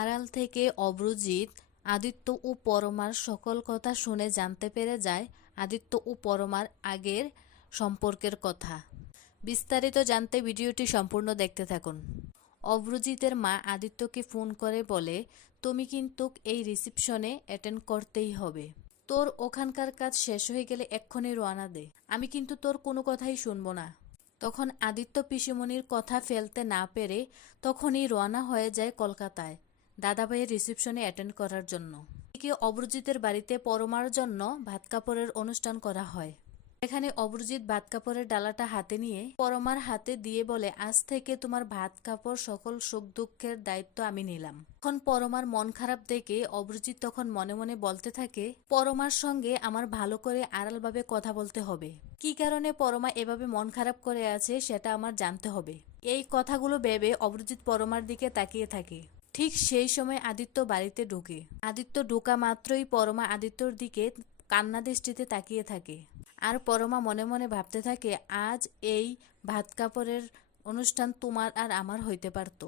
আড়াল থেকে অভ্রজিৎ আদিত্য ও পরমার সকল কথা শুনে জানতে পেরে যায় আদিত্য ও পরমার আগের সম্পর্কের কথা। বিস্তারিত জানতে ভিডিওটি সম্পূর্ণ দেখতে থাকুন। অভ্রজিতের মা আদিত্যকে ফোন করে বলে, তুমি কিন্তু এই রিসেপশনে অ্যাটেন্ড করতেই হবে। তোর ওখানকার কাজ শেষ হয়ে গেলে এক্ষুনি রওনা দে, আমি কিন্তু তোর কোনো কথাই শুনবো না। তখন আদিত্য পিসিমণির কথা ফেলতে না পেরে তখনই রওনা হয়ে যায় কলকাতায় দাদাভাইয়ের রিসেপশনে অ্যাটেন্ড করার জন্য। এদিকে অভ্রজিতের বাড়িতে পরমার জন্য ভাত কাপড়ের অনুষ্ঠান করা হয়। এখানে অভ্রজিৎ ভাত কাপড়ের ডালাটা হাতে নিয়ে পরমার হাতে দিয়ে বলে, আজ থেকে তোমার ভাত কাপড় সকল সুখ দুঃখের দায়িত্ব আমি নিলাম। তখন পরমার মন খারাপ দেখে অভ্রজিৎ তখন মনে মনে বলতে থাকে, পরমার সঙ্গে আমার ভালো করে আড়ালভাবে কথা বলতে হবে। কি কারণে পরমা এভাবে মন খারাপ করে আছে সেটা আমার জানতে হবে। এই কথাগুলো ভেবে অভ্রজিৎ পরমার দিকে তাকিয়ে থাকে। ঠিক সেই সময় আদিত্য বাড়িতে ঢোকে। আদিত্য ঢোকা মাত্রই পরমা আদিত্যর দিকে কান্না দৃষ্টিতে তাকিয়ে থাকে। আর পরমা মনে মনে ভাবতে থাকে, আজ এই ভাত কাপড়ের অনুষ্ঠান তোমার আর আমার হইতে পারত,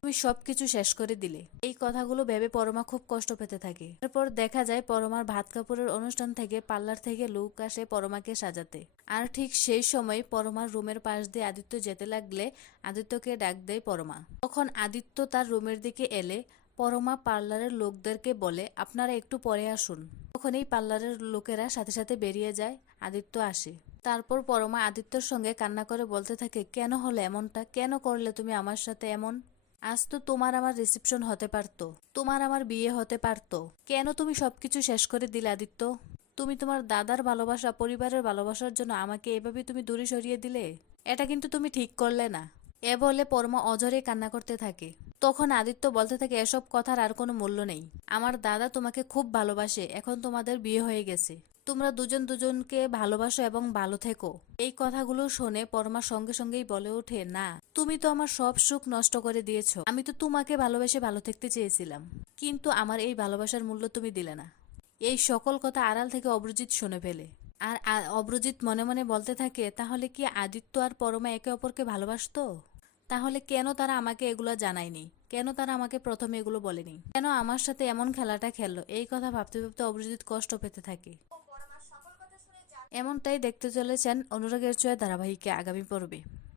তুমি সবকিছু শেষ করে দিলে। এই কথাগুলো ভেবে পরমা খুব কষ্ট পেতে থাকে। এরপর দেখা যায় পরমার ভাত কাপড়ের অনুষ্ঠান থেকে পার্লার থেকে লোক আসে পরমাকে সাজাতে। আর ঠিক সেই সময় পরমার রুমের পাশ দিয়ে আদিত্য যেতে লাগলে আদিত্যকে ডাক দেয় পরমা। তখন আদিত্য তার রুমের দিকে এলে পরমা পার্লারের লোকদেরকে বলে, আপনারা একটু পরে আসুন। তখন এই পার্লারের লোকেরা সাথে সাথে বেরিয়ে যায়। আদিত্য আসে। তারপর পরমা আদিত্যর সঙ্গে কান্না করে বলতে থাকে, কেন হলো এমনটা, কেন করলে তুমি আমার সাথে এমন? আজ তো তোমার আমার রিসেপশন হতে পারতো, তোমার আমার বিয়ে হতে পারতো, কেন তুমি সবকিছু শেষ করে দিলে আদিত্য? তুমি তোমার দাদার ভালোবাসা, পরিবারের ভালোবাসার জন্য আমাকে এভাবে তুমি দূরে সরিয়ে দিলে, এটা কিন্তু তুমি ঠিক করলে না। এ বলে পরমা অঝরে কান্না করতে থাকে। তখন আদিত্য বলতে থাকে, এসব কথার আর কোনো মূল্য নেই। আমার দাদা তোমাকে খুব ভালোবাসে, এখন তোমাদের বিয়ে হয়ে গেছে, তোমরা দুজন দুজনকে ভালোবাসো এবং ভালো থেকো। এই কথাগুলো শুনে পরমা সঙ্গে সঙ্গেই বলে ওঠে, না, তুমি তো আমার সব সুখ নষ্ট করে দিয়েছো। আমি তো তোমাকে ভালোবেসে ভালো থাকতে চেয়েছিলাম, কিন্তু আমার এই ভালোবাসার মূল্য তুমি দিলে না। এই সকল কথা আড়াল থেকে অভ্রজিৎ শুনে ফেলে। আর অভ্রজিৎ মনে মনে বলতে থাকে, তাহলে কি আদিত্য আর পরমা একে অপরকে ভালোবাসতো? তাহলে কেন তারা আমাকে এগুলো জানায়নি, কেন তারা আমাকে প্রথমে এগুলো বলেনি, কেন আমার সাথে এমন খেলাটা খেললো? এই কথা ভাবতে ভাবতে অভ্রজিৎ কষ্ট পেতে থাকে। এমনটাই দেখতে চলেছেন অনুরাগের ছোঁয়া ধারাবাহিকে আগামী পর্বে।